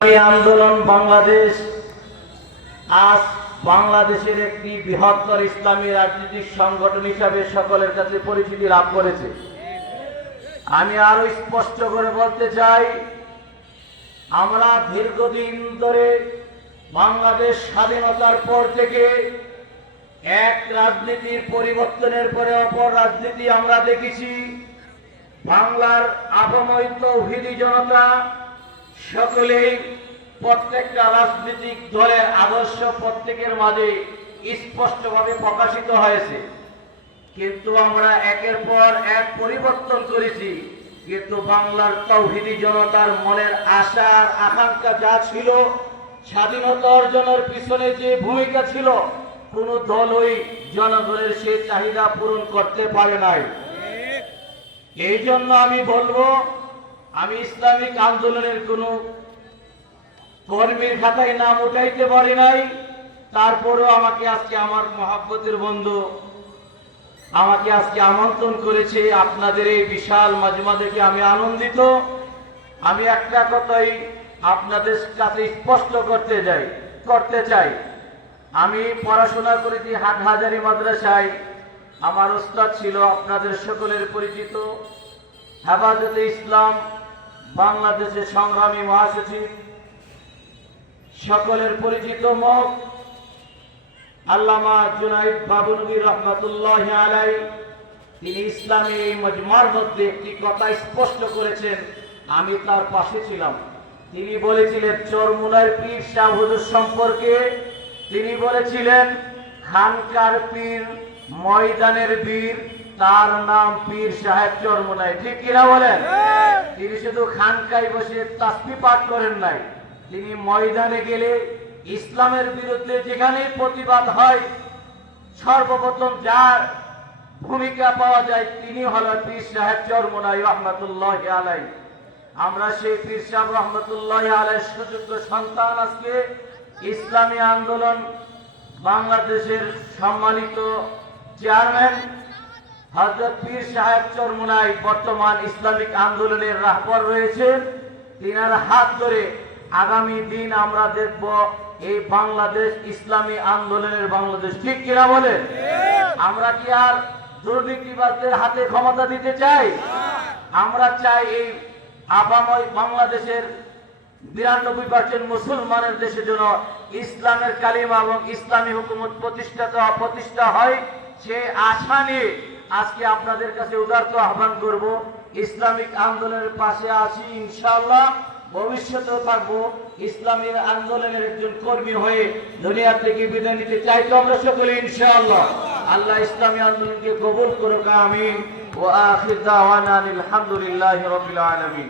আন্দোলন বাংলাদেশ আজ বাংলাদেশের একটি বৃহত্তর ইসলামী রাজনৈতিক সংগঠন হিসাবে সকলের কাছে পরিচিতি লাভ করেছে। আমি আরো স্পষ্ট করে বলতে চাই, আমরা দীর্ঘদিন ধরে বাংলাদেশ স্বাধীনতার পর থেকে এক রাজনীতির পরিবর্তনের পরে অপর রাজনীতি আমরা দেখেছি। বাংলার আপাময় তৌহিদি জনতা সকলেই প্রত্যেকটা রাজনৈতিক দলের আদর্শ প্রত্যেকের মাঝে স্পষ্টভাবে প্রকাশিত হয়েছে, কিন্তু আমরা একের পর এক পরিবর্তন করেছি। কিন্তু বাংলার তৌহিদি জনতার মনের আশা আর আকাঙ্ক্ষা যা ছিল, স্বাধীনতা অর্জনের পিছনে যে ভূমিকা ছিল, কোন দলই জনগণের সেই চাহিদা পূরণ করতে পারে নাই। এই জন্য আমি বলবো, আমি ইসলামিক আন্দোলনের কোন কর্মীর খাতায় নাম উঠাইতে পারি নাই, তারপরেও আমাকে আজকে আমার মহাব্বতের বন্ধু আমাকে আজকে আমন্ত্রণ করেছে। আপনাদের এই বিশাল মাজমা দেখে আমি আনন্দিত। আমি একটা কথাই আপনাদের কাছে স্পষ্ট করতে চাই, আমি পড়াশোনা করেছি হাটহাজারী মাদ্রাসায়। আমার উস্তাদ ছিল আপনাদের সকলের পরিচিত হেফাজতে ইসলাম বাংলাদেশের সংগ্রামী মহাসচিব, সকলের পরিচিত মুখ আল্লামা জুনাইদ বাবুনগী রহমাতুল্লাহি আলাইহি। তিনি ইসলামী এই মজমার মধ্যে একটি কথা স্পষ্ট করেছেন, আমি তার পাশে ছিলাম। তিনি বলেছিলেন চরমুনার পীর শাহ হুজুর সম্পর্কে, তিনি বলেছিলেন খানকার পীর ময়দানের বীর, তার নাম পীর সাহেব চরমুনাই। ঠিক কিনা বলেন? তিনি শুধু খানকায় বসে তাসবিহ পাঠ করেন নাই, তিনি ময়দানে গেলে ইসলামের বিরুদ্ধে যেখানে প্রতিবাদ হয় সর্বপ্রথম যার ভূমিকা পাওয়া যায় তিনি হলেন পীর সাহেব চরমুনাই রহমাতুল্লাহি আলাইহি। আমরা সেই পীর সাহেব রহমাতুল্লাহি আলাইহির সুযোগ্য সন্তান। আজকে ইসলামী আন্দোলন বাংলাদেশের সম্মানিত চেয়ারম্যান হযরত পীর সাহেব চরমুনাই বর্তমান ইসলামিক আন্দোলনের রাহবর রয়েছেন। তিনার হাত ধরে আগামী দিন আমরা দেখব এই বাংলাদেশ ইসলামী আন্দোলনের বাংলাদেশ। ঠিক কিনা বলেন? আমরা কি আর দুর্নীতিবাজদের হাতে ক্ষমতা দিতে চাই? আমরা চাই এই আপাময় বাংলাদেশের 92% মুসলমানের দেশে যেন ইসলামের কালিমা এবং ইসলামী হুকুমত প্রতিষ্ঠা হয়, সে আশা নিয়ে আজকে আপনাদের কাছে উদারত আহ্বান করব, ইসলামিক আন্দোলনের পাশে আছি ইনশাআল্লাহ, ভবিষ্যতেও থাকবো। ইসলামী আন্দোলনের একজন কর্মী হয়ে দুনিয়া থেকে বিদায় নিতে চাই তো আমরা সকলে ইনশাআল্লাহ। আল্লাহ ইসলামী আন্দোলনকে কবুল করুক, আমিন। ওয়া আখির দাওয়ানা আলহামদুলিল্লাহি রাব্বিল আলামিন।